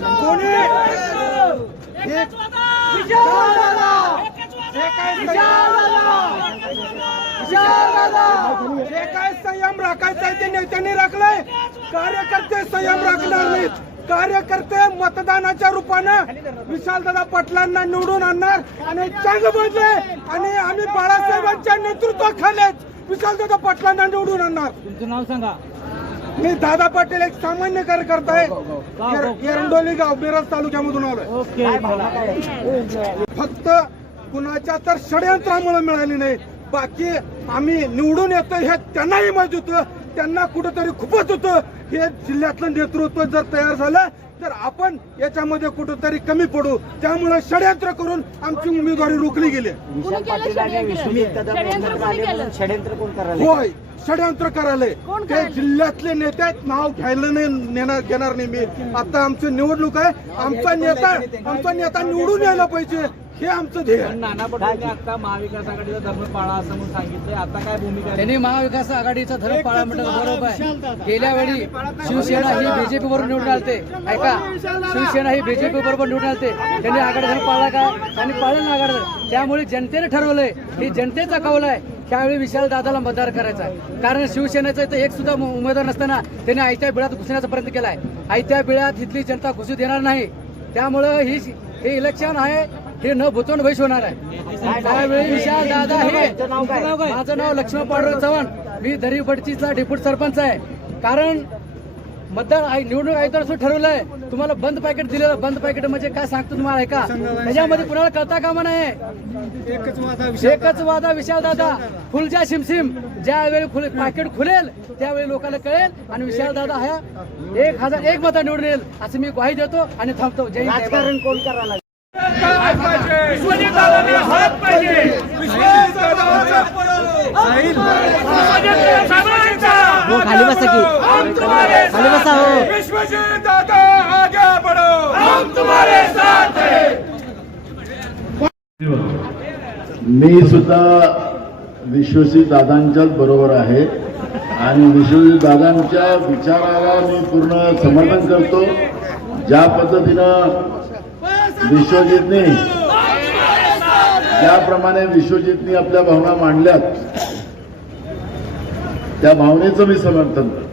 कोणी? हे जे काय जे काय संयम राखायचा आहे ते नेत्यांनी राखलाय. कार्यकर्ते संयम राखणार नाहीत. कार्यकर्ते मतदानाच्या रूपानं विशालदादा पाटलांना निवडून आणणार आणि चांग बोलले आणि आम्ही बाळासाहेबांच्या नेतृत्वाखालीच विशालदादा पाटलांना निवडून आणणार. तुमचं नाव सांगा. मी दादा पाटील एक सामान्य कार्यकर्ता आहे. एर- एरंडोली गाव मिरज तालुक्यामधून आलोय. फक्त कुणाच्या तर षडयंत्रामुळे मिळाली नाही. बाकी आम्ही निवडून येतो हे त्यांनाही माहीत होतं. त्यांना कुठंतरी खूपच होतं. हे जिल्ह्यातलं नेतृत्व जर तयार झालं तर आपण याच्यामध्ये कुठंतरी कमी पडू. त्यामुळे षडयंत्र करून आमची उमेदवारी रोखली गेली. षडयंत्र? कोणी आले केलं? म्हणून षडयंत्र कोण करायला होय षडयंत्र करायलंय कोण ते? जिल्ह्यातले नेते आहेत. नाव घ्यायला नाही नेणार घेणार नाही मी. आता आमची निवडणूक आहे. आमचा नेता आमचा नेता निवडून यायला पाहिजे. हे आमचं ध्येय. नाना पटोले आता महाविकास आघाडीचा धर्म पाळा असं म्हणून सांगितलंय. आता काय भूमिका त्यांनी महाविकास आघाडीचा धर्म पाळा म्हटलं बरोबर. आहे गेल्या वेळी शिवसेना ही बीजेपी बरोबर निवडून आलते. ऐका शिवसेना ही बीजेपी बरोबर निवडून आलते. त्यांनी आघाडी धर्म पाळला का? त्यांनी पाळलं ना आघाडी धर्म. त्यामुळे जनतेने ठरवलंय. ही जनतेचा कौल आहे. त्यावेळी विशाल दादाला मतदार करायचा आहे. कारण शिवसेनेचा इथं एक सुद्धा उम- उमेदवार नसताना त्यांनी आयत्या बिळात घुसण्याचा प्रयत्न केलाय. आयत्या बिळात इथली जनता घुसू देणार नाही. त्यामुळं ही हे इलेक्शन आहे. हे न भूतोंड भविष्य होणार आहे. त्यावेळी विशाल दादा हे. माझं नाव लक्ष्मण पांडुरंग चव्हाण. मी दरीबडचीचा डेप्युटी सरपंच आहे. कारण मतदार निवडणूक आयोगानं असं ठरवलंय. तुम्हाला बंद पॅकेट दिलेलं बंद पॅकेट म्हणजे काय सांगतो तुम्हाला ऐका? त्याच्यामध्ये कुणाला कळता कामा नाही एकच वादा विशाल दादा. फुलजा सिमसिम ज्यावेळी फुल पॅकेट खुलेल त्यावेळी लोकांना कळेल आणि विशाल दादा हा एक हजार एक मता निवडून येईल. असं मी ग्वाही देतो आणि थांबतो. जय. राजकारण कोण करायला हात पाहिजे हो खाली बसा की खाली बसा हो विश्वजीत दादा आगे बढ़ो हम तुम्हारे साथ हैं मी सुद्धा विश्वसित दादांच्याच बरोबर आहे. आणि विश्वजित दादांच्या विचाराला मी पूर्ण समर्थन करतो. ज्या पद्धतीनं विश्वजितनी. ज्याप्रमाणे विश्वजितनी आपल्या भावना मांडल्यात त्या भावनेचं मी समर्थन करतो.